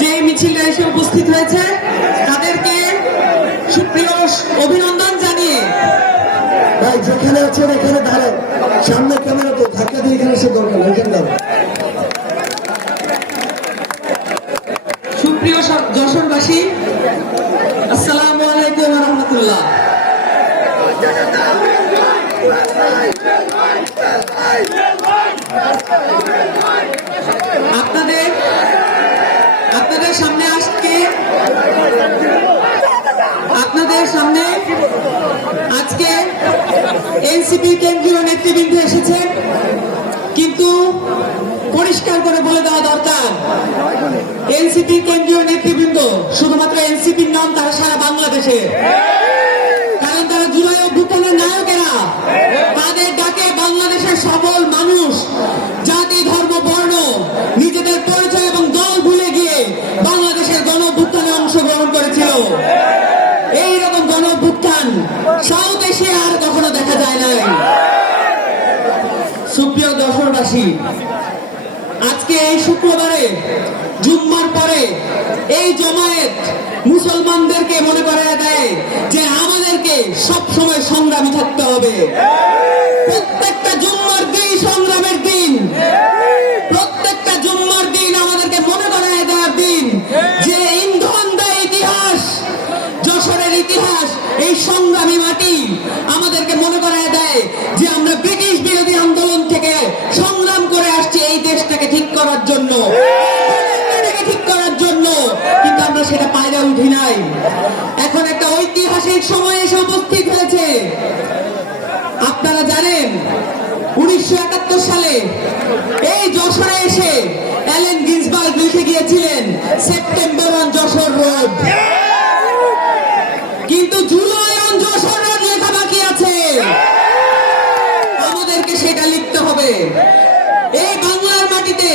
যে মিছিলে এসে উপস্থিত হয়েছে তাদেরকে সুপ্রিয় অভিনন্দন জানিয়ে। ভাই যেখানে আছেন এখানে দাঁড়ান। সামনে ক্যামেরা তো ধাক্কা দিয়ে এখানে এসে দরকার এখানে সুপ্রিয় যশোরবাসী আসসালামু আলাইকুম রহমতুল্লাহ। আপনাদের আপনাদের সামনে আজকে, আপনাদের সামনে আজকে এনসিপি কেন্দ্রীয় নেতৃবৃন্দ এসেছেন, কিন্তু পরিষ্কার করে বলে দেওয়া দরকার, এনসিপি কেন্দ্রীয় নেতৃবৃন্দ, শুধুমাত্র এনসিপির নাম তারা সারা বাংলাদেশে। কারণ তারা জুলাই অভ্যুত্থানের নায়কেরা, তাদের ডাকে বাংলাদেশের সকল মানুষ। অংশগ্রহণ করেছিল এই গণ সাউথ এশিয়া আর কখনো দেখা যায় নাই। সুপ্রিয় দর্শনবাসী, আজকে এই শুক্রবারে, জুম্মার পরে এই জমায়েত মুসলমানদেরকে মনে করায় দেয় যে আমাদেরকে সব সময় সংগ্রামী থাকতে হবে। প্রত্যেকটা জুম্মার দিন সংগ্রামের দিন প্রত্যেকটা জুম্মার দিন আমাদেরকে মনে করায় দেওয়ার দিন যে ইন্ধন দেয় ইতিহাস যশোরের ইতিহাস এই সংগ্রামী মাটি আমাদেরকে মনে করায় দেয় যে আমরা ব্রিটিশ বিরোধী আন্দোলন থেকে সংগ্রাম করে আসছি এই দেশটাকে ঠিক করার জন্য এটাকে ঠিক করার জন্য কিন্তু আমরা সেটা নাই এখন একটা ঐতিহাসিক সময় এসে উপস্থিত হয়েছে। আপনারা জানেন, উনিশশো একাত্তর সালে এই যশোরে এসে অ্যালেন গিন্সবার্গ লিখে গিয়েছিলেন, সেপ্টেম্বর অন যশোর রোড। কিন্তু জুলাই অন যশোর রোড লেখা বাকি আছে। আমাদেরকে সেটা লিখতে হবে। এই বাংলার মাটিতে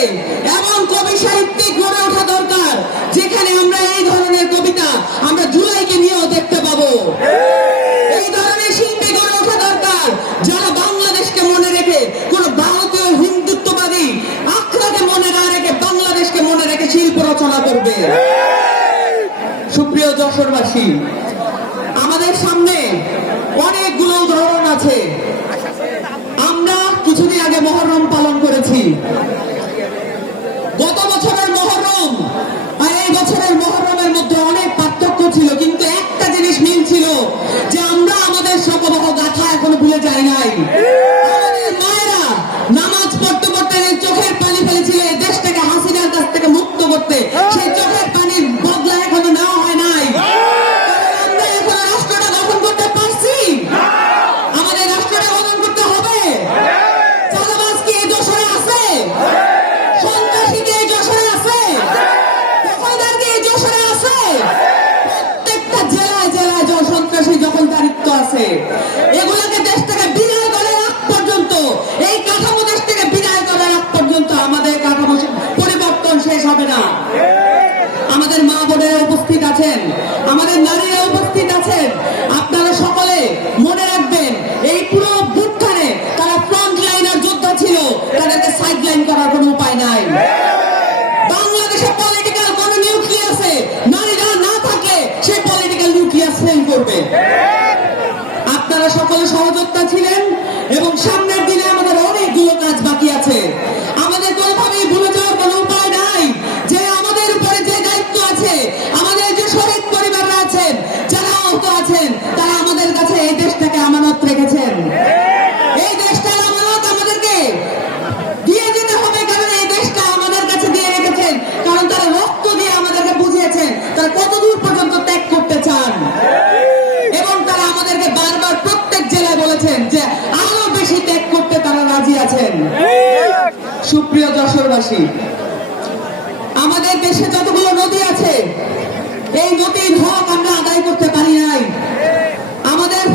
যশোরবাসী আমাদের সামনে অনেকগুলো উদাহরণ আছে। আমরা কিছুদিন আগে মহরম পালন করেছি। গত বছরের মহরম আর এই বছরের মহরমের মধ্যে অনেক পার্থক্য ছিল, কিন্তু একটা জিনিস মিল ছিল যে আমরা আমাদের শতবহ গাথা এখনও ভুলে যাই নাই। করবে আপনারা সকলে সহযোগিতা ছিলেন এবং সামনের দিনে সুপ্রিয় যশোরবাসী, আমাদের দেশে যতগুলো নদী আছে, এই নদীর হক আমরা আদায় করতে পারি নাই। আমাদের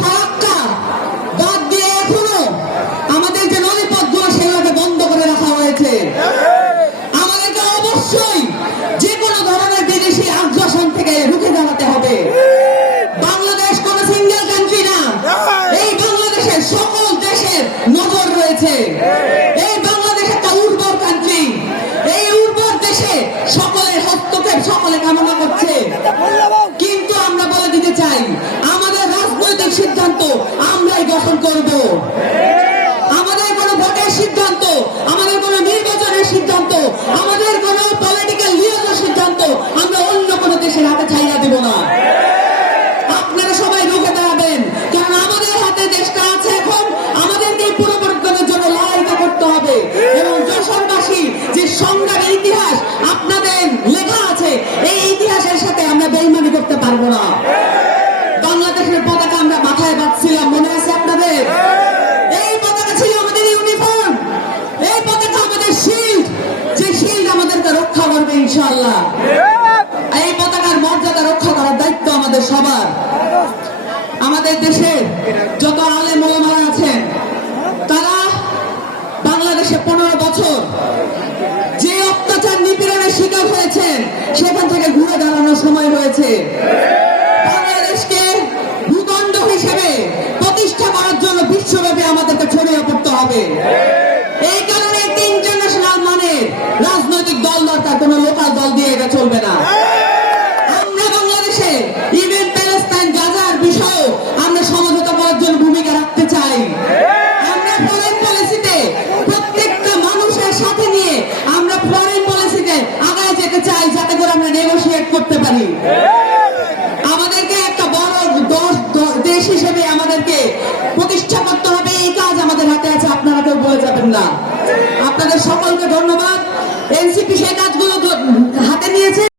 হবে ইনশাআল্লাহ। এই পতাকার মর্যাদা রক্ষা করার দায়িত্ব আমাদের সবার। আমাদের দেশের যত আলে মোলামারা আছেন, তারা বাংলাদেশে পনেরো বছর যে অত্যাচার নিপীড়নের শিকার হয়েছেন, সেখান থেকে ঘুরে দাঁড়ানোর সময় হয়েছে বাংলাদেশকে ভূখণ্ড হিসেবে প্রতিষ্ঠা করার জন্য বিশ্বব্যাপী আমাদেরকে ছড়িয়ে পড়তে হবে। চলবে না। আমরা বাংলাদেশে ইভেন প্যালেস্তাইন গাজার বিষয়েও আমরা সমঝোতা করার জন্য ভূমিকা রাখতে চাই। আমরা ফরেন পলিসিতে প্রত্যেকটা মানুষের সাথে নিয়ে আমরা ফরেন পলিসিতে আগায় যেতে চাই, যাতে করে আমরা নেগোশিয়েট করতে পারি। আমাদেরকে একটা বড় দেশ হিসেবে আমাদেরকে প্রতিষ্ঠা করতে হবে, এই কাজ আমাদের হাতে আছে, আপনারা কেউ বলে যাবেন না। আপনাদের সকলকে ধন্যবাদ। এনসিপি সেই কাজগুলো হাতে নিয়েছে।